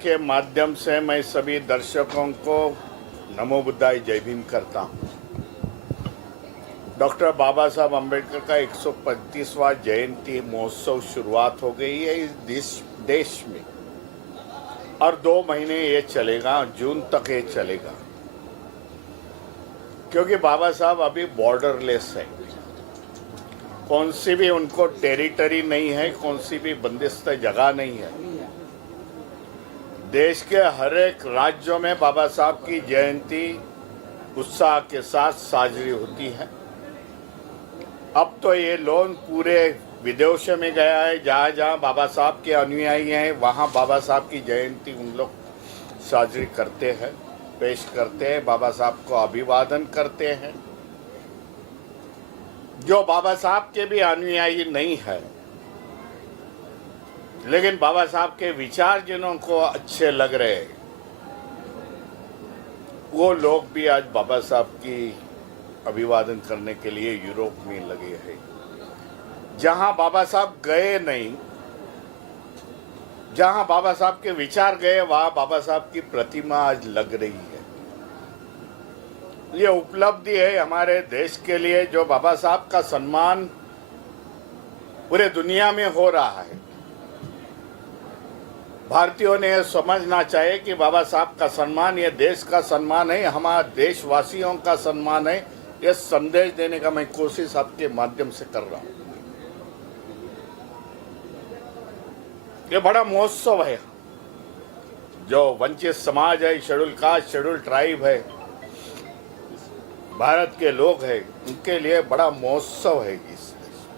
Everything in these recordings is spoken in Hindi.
के माध्यम से मैं सभी दर्शकों को नमो बुद्धाय जय भीम करता हूँ। डॉक्टर बाबा साहब अम्बेडकर का 135वां जयंती महोत्सव शुरुआत हो गई है इस देश में और 2 महीने ये चलेगा, जून तक ये चलेगा, क्योंकि बाबा साहब अभी बॉर्डरलेस है। कौन सी भी उनको टेरिटरी नहीं है, कौन सी भी बंदिस्त जगह नहीं है। देश के हर एक राज्यों में बाबा साहब की जयंती उत्साह के साथ साजरी होती है। अब तो ये लोन पूरे विदेशों में गया है, जहाँ जहाँ बाबा साहब के अनुयायी हैं वहाँ बाबा साहब की जयंती उन लोग साजरी करते हैं, पेश करते हैं, बाबा साहब को अभिवादन करते हैं। जो बाबा साहब के भी अनुयायी नहीं है, लेकिन बाबा साहब के विचार जिन्हों को अच्छे लग रहे हैं, वो लोग भी आज बाबा साहब की अभिवादन करने के लिए यूरोप में लगे हैं। जहां बाबा साहब गए नहीं, जहां बाबा साहब के विचार गए, वहां बाबा साहब की प्रतिमा आज लग रही है। ये उपलब्धि है हमारे देश के लिए, जो बाबा साहब का सम्मान पूरे दुनिया में हो रहा है। भारतीयों ने समझना चाहिए कि बाबा साहब का सम्मान ये देश का सम्मान है, हमारे देशवासियों का सम्मान है। ये संदेश देने का मैं कोशिश आपके माध्यम से कर रहा हूं। ये बड़ा महोत्सव है। जो वंचित समाज है, शेड्यूल कास्ट, शेड्यूल ट्राइब है, भारत के लोग हैं, उनके लिए बड़ा महोत्सव है इस देश,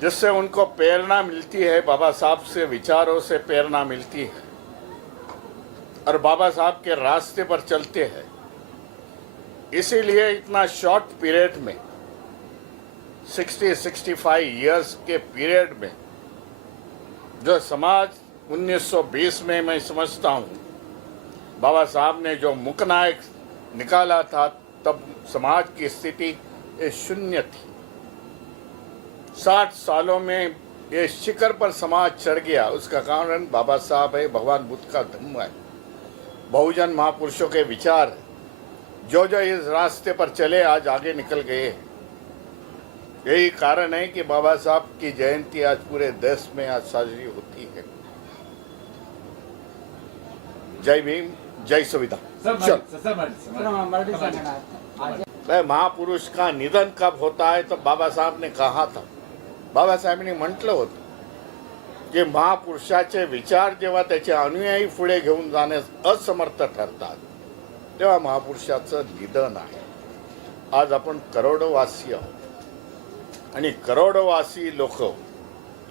जिससे उनको प्रेरणा मिलती है, बाबा साहब से विचारों से प्रेरणा मिलती है और बाबा साहब के रास्ते पर चलते हैं। इसीलिए इतना शॉर्ट पीरियड में 60-65 इयर्स के पीरियड में जो समाज 1920 में मैं समझता हूँ बाबा साहब ने जो मुकनायक निकाला था, तब समाज की स्थिति ये शून्य थी। 60 सालों में ये शिखर पर समाज चढ़ गया। उसका कारण बाबा साहब है, भगवान बुद्ध का धम्म है, बहुजन महापुरुषों के विचार है। जो जो इस रास्ते पर चले आज आगे निकल गए। यही कारण है कि बाबा साहब की जयंती आज पूरे देश में आज साजरी होती है। जय भीम, जय संविधान। महापुरुष का निधन कब होता है तो बाबा साहब ने कहा था, बाबासाहेबांनी म्हटलं होतं की महापुरुषाचे विचार जेव्हा त्याचे अनुयायी पुढे घेऊन जाण्यास असमर्थ ठरतात तेव्हा महापुरुषाचं निधन आहे। आज आपण करोडोवासी आहोत आणि करोडोवासी लोक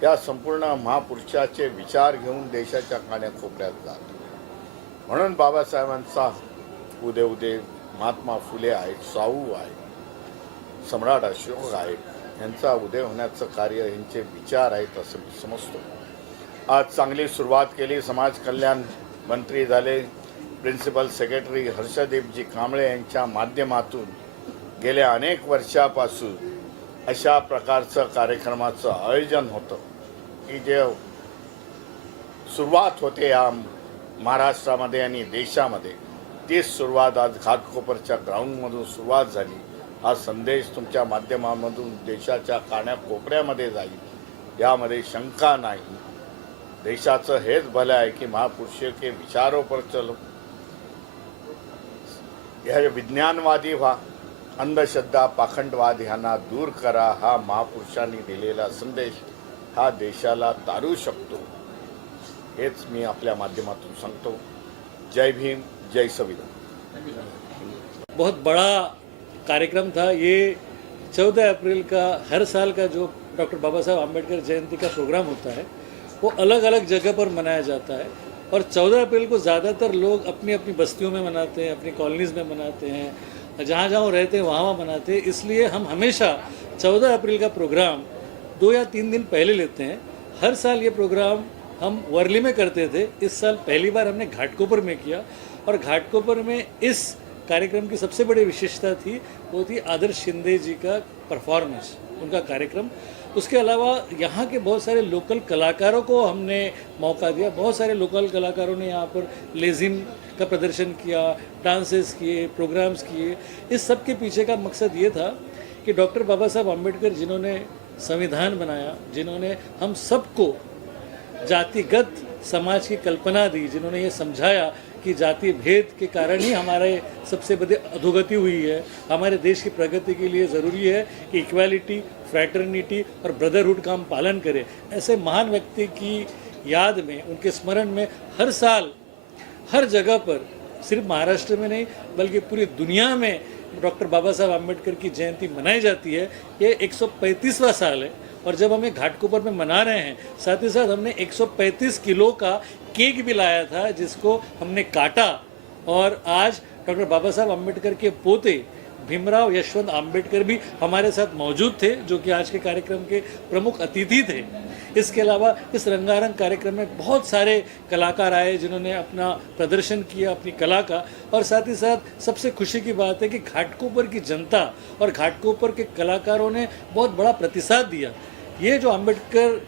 या संपूर्ण महापुरुषाचे विचार घेऊन देशाच्या कानाकोपऱ्यात जातात। म्हणून बाबासाहेबांचा उदय महात्मा फुले आहेत, शाहू आहेत, सम्राट अशोक आहेत, यांचा उदय होण्याचं कार्य यांचे विचार आहेत असं मी समजतो। आज चांगली सुरुवात केली। समाज कल्याण मंत्री झाले, प्रिन्सिपल सेक्रेटरी हर्षदेवजी कांबळे यांच्या माध्यमातून गेल्या अनेक वर्षापासून अशा प्रकारचं कार्यक्रमाचं आयोजन होतं की जे सुरुवात होते या महाराष्ट्रामध्ये आणि देशामध्ये, तीच सुरुवात आज घाटकोपरच्या ग्राउंडमधून सुरुवात झाली। हा संदेश तुमच्या माध्यमामधून देशाच्या कानाकोपऱ्यामध्ये जाईल यामध्ये शंका नाही। देशाचं हेच भलं आहे की महापुरुषों के विचारों पर चलो, यह विज्ञानवादी व्हा, अंधश्रद्धा पाखंडवाद यांना दूर करा। हा महापुरुषांनी दिलेला संदेश हा देशाला तारू शकतो, हेच मी आपल्या माध्यमातून सांगतो। जय भीम, जय संविधान। बहुत बड़ा कार्यक्रम था ये। 14 अप्रैल का हर साल का जो डॉक्टर बाबा साहब अम्बेडकर जयंती का प्रोग्राम होता है वो अलग अलग जगह पर मनाया जाता है और 14 अप्रैल को ज़्यादातर लोग अपनी अपनी बस्तियों में मनाते हैं, अपनी कॉलोनीज़ में मनाते हैं, जहाँ जहाँ वो रहते हैं वहाँ मनाते हैं। इसलिए हम हमेशा 14 अप्रैल का प्रोग्राम 2 या 3 दिन पहले लेते हैं। हर साल ये प्रोग्राम हम वर्ली में करते थे, इस साल पहली बार हमने घाटकोपर में किया और घाटकोपर में इस कार्यक्रम की सबसे बड़ी विशेषता थी वो थी आदर्श शिंदे जी का परफॉर्मेंस, उनका कार्यक्रम। उसके अलावा यहाँ के बहुत सारे लोकल कलाकारों को हमने मौका दिया। बहुत सारे लोकल कलाकारों ने यहाँ पर लेजिम का प्रदर्शन किया, डांसेस किए, प्रोग्राम्स किए। इस सब के पीछे का मकसद ये था कि डॉक्टर बाबा साहब अम्बेडकर जिन्होंने संविधान बनाया, जिन्होंने हम सबको जातिगत समाज की कल्पना दी, जिन्होंने ये समझाया कि जाति भेद के कारण ही हमारे सबसे बड़ी अधोगति हुई है, हमारे देश की प्रगति के लिए ज़रूरी है कि इक्वालिटी, फ्रैटर्निटी और ब्रदरहुड का हम पालन करें। ऐसे महान व्यक्ति की याद में, उनके स्मरण में हर साल हर जगह पर, सिर्फ महाराष्ट्र में नहीं बल्कि पूरी दुनिया में डॉक्टर बाबा साहब अम्बेडकर की जयंती मनाई जाती है। ये 135वां साल है और जब हमें घाटकोपर में मना रहे हैं, साथ ही साथ हमने 135 किलो का केक भी लाया था जिसको हमने काटा। और आज डॉक्टर बाबा साहब अम्बेडकर के पोते भीमराव यशवंत अम्बेडकर भी हमारे साथ मौजूद थे, जो कि आज के कार्यक्रम के प्रमुख अतिथि थे। इसके अलावा इस रंगारंग कार्यक्रम में बहुत सारे कलाकार आए जिन्होंने अपना प्रदर्शन किया अपनी कला का। और साथ ही साथ सबसे खुशी की बात है कि घाटकोपर की जनता और घाटकोपर के कलाकारों ने बहुत बड़ा प्रतिसाद दिया। ये जो अम्बेडकर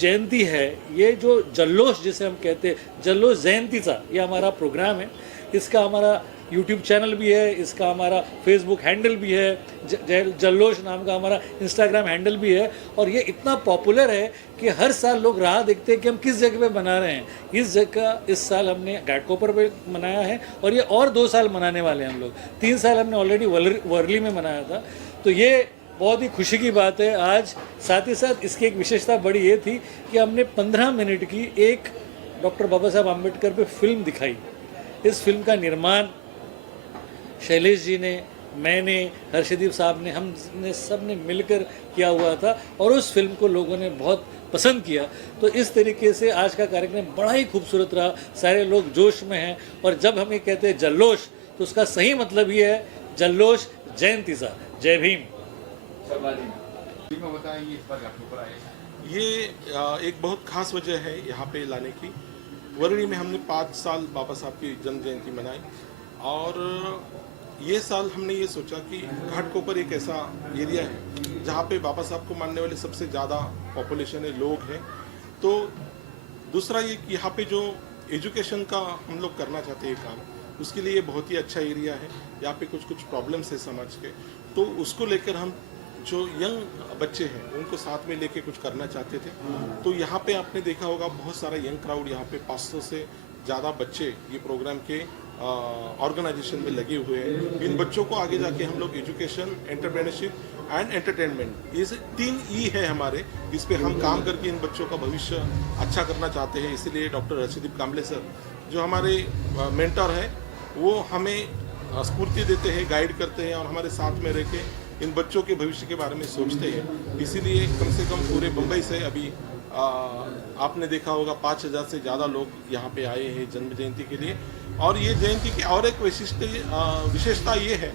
जयंती है, ये जो जल्लोष जिसे हम कहते हैं, जल्लोष जयंतीचा, ये हमारा प्रोग्राम है। इसका हमारा यूट्यूब चैनल भी है, इसका हमारा फेसबुक हैंडल भी है, जल्लोष नाम का हमारा इंस्टाग्राम हैंडल भी है। और ये इतना पॉपुलर है कि हर साल लोग राह देखते हैं कि हम किस जगह पे मना रहे हैं। इस जगह इस साल हमने घाटकोपर पे मनाया है और ये और 2 साल मनाने वाले हैं हम लोग। 3 साल हमने ऑलरेडी वर्ली में मनाया था। तो ये बहुत ही खुशी की बात है आज। साथ ही साथ इसकी एक विशेषता बड़ी ये थी कि हमने 15 मिनट की एक डॉक्टर बाबा साहब अम्बेडकर पे फिल्म दिखाई। इस फिल्म का निर्माण शैलेश जी ने, मैंने, हर्षदीप साहब ने, हमने सब ने मिलकर किया हुआ था और उस फिल्म को लोगों ने बहुत पसंद किया। तो इस तरीके से आज का कार्यक्रम बड़ा ही खूबसूरत रहा। सारे लोग जोश में हैं और जब हम ये कहते हैं जल्लोष, तो उसका सही मतलब ये है जल्लोष जयंतीचा। जय भीम। ये एक बहुत खास वजह है यहाँ पे लाने की। वर्ली में हमने 5 साल बाबा साहब की जन्म जयंती मनाई और ये साल हमने ये सोचा कि घाटकोपर एक ऐसा एरिया है जहाँ पे बाबा साहब को मानने वाले सबसे ज़्यादा पॉपुलेशन है, लोग हैं। तो दूसरा ये कि यहाँ पे जो एजुकेशन का हम लोग करना चाहते हैं काम, उसके लिए ये बहुत ही अच्छा एरिया है। यहाँ पे कुछ प्रॉब्लम्स है समाज के, तो उसको लेकर हम जो यंग बच्चे हैं उनको साथ में लेके कुछ करना चाहते थे। तो यहाँ पे आपने देखा होगा बहुत सारा यंग क्राउड, यहाँ पे 500 से ज़्यादा बच्चे ये प्रोग्राम के ऑर्गेनाइजेशन में लगे हुए हैं। इन बच्चों को आगे जाके हम लोग एजुकेशन, एंटरप्रेन्योरशिप एंड एंटरटेनमेंट, ये 3 ई है हमारे, इस पे हम काम करके इन बच्चों का भविष्य अच्छा करना चाहते हैं। इसीलिए डॉक्टर हर्षदीप कांबले सर जो हमारे मेंटर हैं वो हमें स्फूर्ति देते हैं, गाइड करते हैं और हमारे साथ में रह के इन बच्चों के भविष्य के बारे में सोचते हैं। इसीलिए कम से कम पूरे मुंबई से अभी आपने देखा होगा 5000 से ज़्यादा लोग यहाँ पे आए हैं जन्म जयंती के लिए। और ये जयंती की और एक विशेषता ये है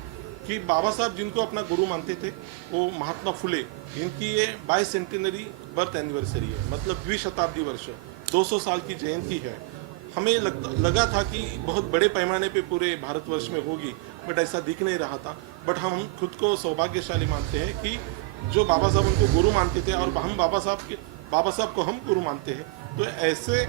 कि बाबा साहब जिनको अपना गुरु मानते थे वो महात्मा फुले, इनकी ये 22 सेंटिनरी बर्थ एनिवर्सरी है, मतलब 20 शताब्दी वर्ष, 200 साल की जयंती है। हमें लगा था कि बहुत बड़े पैमाने पे पूरे भारतवर्ष में होगी, बट ऐसा दिख नहीं रहा था। बट हम खुद को सौभाग्यशाली मानते हैं कि जो बाबा साहब उनको गुरु मानते थे और हम बाबा साहब को हम गुरु मानते हैं। तो ऐसे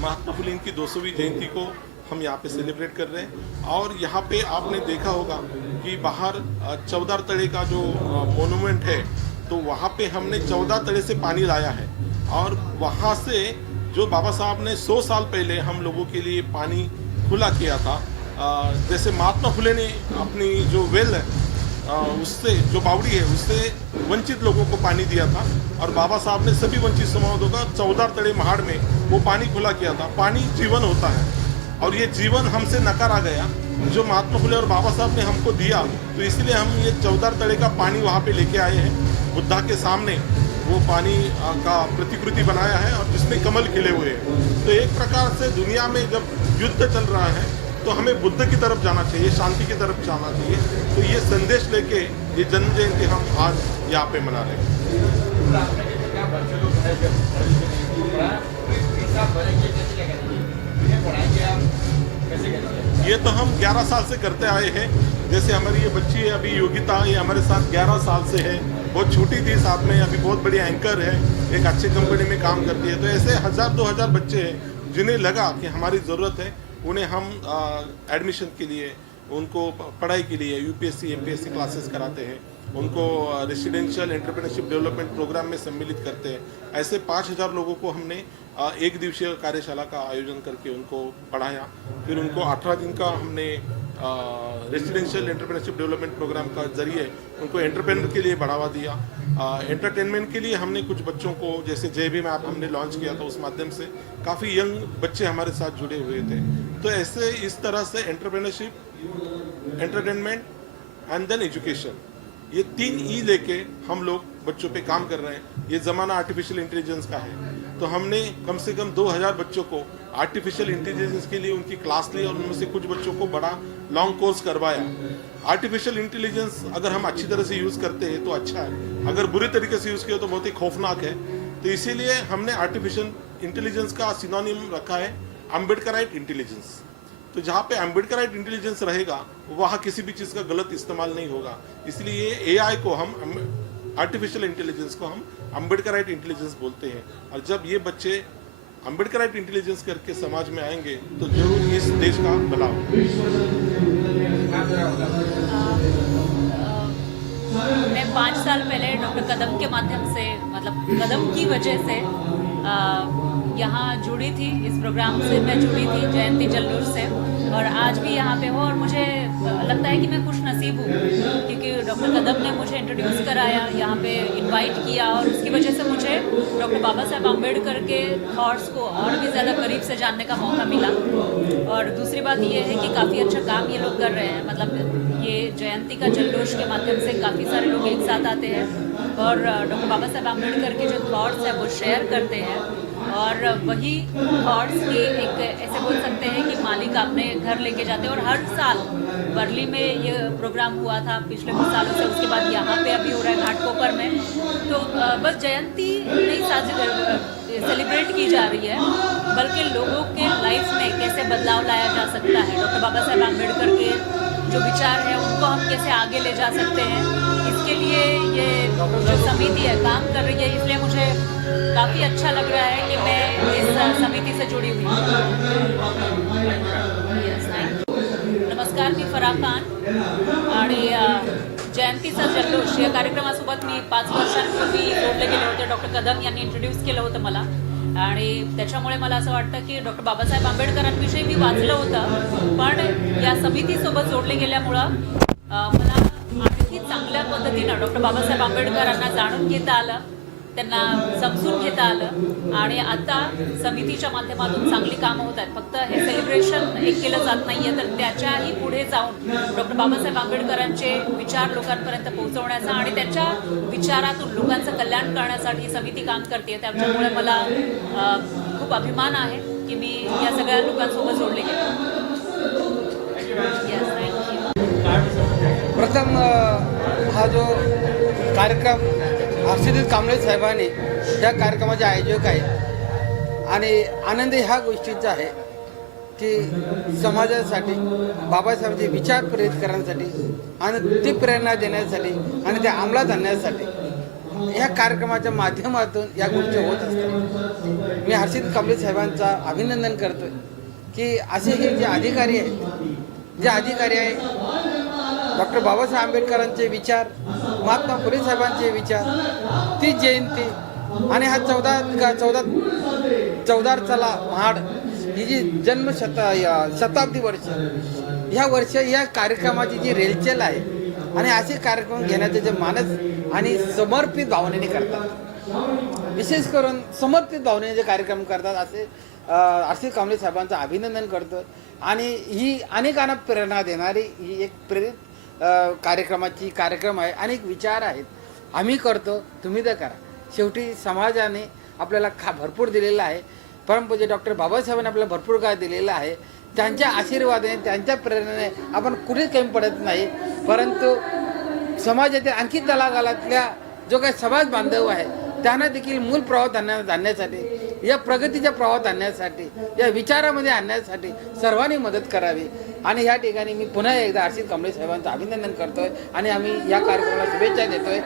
महात्मा फुले की 200वीं जयंती को हम यहाँ पे सेलिब्रेट कर रहे हैं। और यहाँ पे आपने देखा होगा कि बाहर 14 तड़े का जो मोनूमेंट है, तो वहाँ पे हमने 14 तड़े से पानी लाया है और वहाँ से जो बाबा साहब ने 100 साल पहले हम लोगों के लिए पानी खुला किया था। जैसे महात्मा फुले ने अपनी जो वेल है उससे, जो बावड़ी है उससे वंचित लोगों को पानी दिया था और बाबा साहब ने सभी वंचित समाजों का 14 तड़े महाड़ में वो पानी खुला किया था। पानी जीवन होता है और ये जीवन हमसे नकारा गया जो महात्मा फुले और बाबा साहब ने हमको दिया। तो इसलिए हम ये 14 तड़े का पानी वहाँ पे लेके आए हैं। बुद्धा के सामने वो पानी का प्रतिकृति बनाया है और जिसमें कमल खिले हुए हैं। तो एक प्रकार से दुनिया में जब युद्ध चल रहा है तो हमें बुद्ध की तरफ जाना चाहिए, शांति की तरफ जाना चाहिए। तो ये संदेश लेके ये जन्म जयंती हम आज यहाँ पे मना रहे हैं। ये तो हम 11 साल से करते आए हैं। जैसे हमारी ये बच्ची है अभी योगिता, ये हमारे साथ 11 साल से है। बहुत छोटी थी, साथ में अभी बहुत बड़ी एंकर है, एक अच्छी कंपनी में काम करती है। तो ऐसे 1000-2000 बच्चे हैं जिन्हें लगा कि हमारी ज़रूरत है, उन्हें हम एडमिशन के लिए, उनको पढ़ाई के लिए यूपीएससी एमपीएससी क्लासेस कराते हैं, उनको रेसिडेंशियल एंटरप्रेन्योरशिप डेवलपमेंट प्रोग्राम में सम्मिलित करते हैं। ऐसे 5000 लोगों को हमने एक दिवसीय कार्यशाला का आयोजन करके उनको पढ़ाया। फिर उनको 18 दिन का हमने रेसिडेंशियल एंटरप्रेन्योरशिप डेवलपमेंट प्रोग्राम का जरिए उनको एंटरप्रेन्योर के लिए बढ़ावा दिया। एंटरटेनमेंट के लिए हमने कुछ बच्चों को, जैसे जय भीम ऐप हमने लॉन्च किया था, उस माध्यम से काफ़ी यंग बच्चे हमारे साथ जुड़े हुए थे। तो ऐसे इस तरह से entrepreneurship, entertainment and then education, ये 3 ई लेके हम लोग बच्चों पे काम कर रहे हैं। ये ज़माना आर्टिफिशियल इंटेलिजेंस का है, तो हमने कम से कम 2000 बच्चों को आर्टिफिशियल इंटेलिजेंस के लिए उनकी क्लास ली और उनमें से कुछ बच्चों को बड़ा लॉन्ग कोर्स करवाया। आर्टिफिशियल इंटेलिजेंस अगर हम अच्छी तरह से यूज़ करते हैं तो अच्छा है, अगर बुरी तरीके से यूज़ किया तो बहुत ही खौफनाक है। तो इसीलिए हमने आर्टिफिशियल इंटेलिजेंस का सिनोनिम रखा है अम्बेडकराइट इंटेलिजेंस। तो जहाँ पे अम्बेडकराइट इंटेलिजेंस रहेगा वहाँ किसी भी चीज़ का गलत इस्तेमाल नहीं होगा। इसलिए एआई को हम, आर्टिफिशियल इंटेलिजेंस को हम अम्बेडकराइट इंटेलिजेंस बोलते हैं। और जब ये बच्चे अम्बेडकराइट इंटेलिजेंस करके समाज में आएंगे तो जरूर इस देश का भला होगा। मैं 5 साल पहले डॉक्टर कदम के माध्यम से, मतलब कदम की वजह से यहाँ जुड़ी थी, इस प्रोग्राम से मैं जुड़ी थी जयंती जल्लोष से, और आज भी यहाँ पे हूँ। और मुझे लगता है कि मैं खुश नसीब हूँ क्योंकि डॉक्टर कदम ने मुझे इंट्रोड्यूस कराया, यहाँ पे इनवाइट किया, और उसकी वजह से मुझे डॉक्टर बाबा साहब आम्बेडकर के थॉट्स को और भी ज़्यादा करीब से जानने का मौका मिला। और दूसरी बात ये है कि काफ़ी अच्छा काम ये लोग कर रहे हैं, मतलब ये जयंती का जल्लोष के माध्यम से काफ़ी सारे लोग एक साथ आते हैं और डॉक्टर बाबा साहब आम्बेडकर के जो थॉट्स हैं वो शेयर करते हैं। और वही थॉट्स के एक, ऐसे बोल सकते हैं कि मालिक अपने घर लेके जाते हैं। और हर साल वर्ली में ये प्रोग्राम हुआ था पिछले कुछ सालों से, उसके बाद यहाँ पे अभी हो रहा है घाटकोपर में। तो बस जयंती नहीं सेलिब्रेट की जा रही है, बल्कि लोगों के लाइफ में कैसे बदलाव लाया जा सकता है, डॉक्टर बाबा साहब आम्बेडकर के जो विचार है उनको हम कैसे आगे ले जा सकते हैं, इसके लिए ये जो समिति है काम कर रही है। इसलिए मुझे काफ़ी अच्छा लग रहा है कि मैं इस समिती से जुड़ी हुई हूँ। नमस्कार, मी फराह खान आणि जयंतीचा जल्लोष या कार्यक्रमासोबत मी 5 वर्षांपूर्वी जोडले गेले होते। डॉक्टर कदम यांनी इंट्रोड्यूस केलं होतं मला, आणि त्याच्यामुळे मला असं वाटतं की डॉक्टर बाबासाहेब आंबेडकरांविषयी मी वाचलं होतं, पण या समितीसोबत जोडले गेल्यामुळं मला आणखी चांगल्या पद्धतीनं डॉक्टर बाबासाहेब आंबेडकरांना जाणून घेता आलं, त्यांना समजून घेता आलं, आणि आता समितीच्या माध्यमातून चांगली कामं होत आहेत। फक्त हे सेलिब्रेशन एक केलं जात नाही आहे, तर त्याच्याही पुढे जाऊन डॉक्टर बाबासाहेब आंबेडकरांचे विचार लोकांपर्यंत पोहोचवण्याचा आणि त्यांच्या विचारातून लोकांचं कल्याण करण्यासाठी समिती काम करते। त्याच्यामुळे मला खूप अभिमान आहे की मी या सगळ्या लोकांसोबत जोडले गेले। प्रथम हा जो कार्यक्रम हर्षदीप कांबळे साहेबांनी या कार्यक्रमाचे आयोजक आहेत, आणि आनंद ह्या गोष्टीचा आहे की समाजासाठी बाबासाहेबांचे विचार प्रेरित करण्यासाठी आणि ती प्रेरणा देण्यासाठी आणि ते अंमलात आणण्यासाठी ह्या कार्यक्रमाच्या माध्यमातून या गोष्टी होत असतात। मी हर्षदीप कांबळे साहेबांचा अभिनंदन करतो की असे हे जे अधिकारी आहेत डॉक्टर बाबासाहेब आंबेडकरांचे विचार, महात्मा फुले साहेबांचे विचार, ती जयंती आणि हा 14 चला महाड ही जी शताब्दी वर्ष, ह्या वर्ष या कार्यक्रमाची जी रेलचेल आहे आणि असे कार्यक्रम घेण्याचे जे मानस आणि समर्पित भावनेने करतात, विशेष करून समर्पित भावनेने जे कार्यक्रम करतात, असे हर्षदीप कांबळे साहेबांचं अभिनंदन करतो। आणि ही अनेकांना प्रेरणा देणारी ही एक प्रेरित कार्यक्रम आहे, अनेक विचार आहेत। आम्ही करतो, तुम्ही तर करा। शेवटी समाजाने आपल्याला भरपूर दिलेलं आहे, परमपूज्य डॉक्टर बाबासाहेबांनी आपल्याला भरपूर काय दिलेलं आहे। त्यांच्या आशीर्वादाने, त्यांच्या प्रेरणेने आपण कुठेच कमी पडत नाही, परंतु समाजातील आणखी तळागाळातल्या जो काही समाज बांधव आहे त्यांना देखील मूल प्रवाह आणण्यासाठी या प्रगतीच्या प्रवाहात आणण्यासाठी, या विचारामध्ये आणण्यासाठी सर्वांनी मदत करावी. आणि या ठिकाणी मी पुन्हा एकदा आरशी कांबळे साहेबांचं अभिनंदन करतोय आणि आम्ही या कार्यक्रमाला शुभेच्छा देतोय.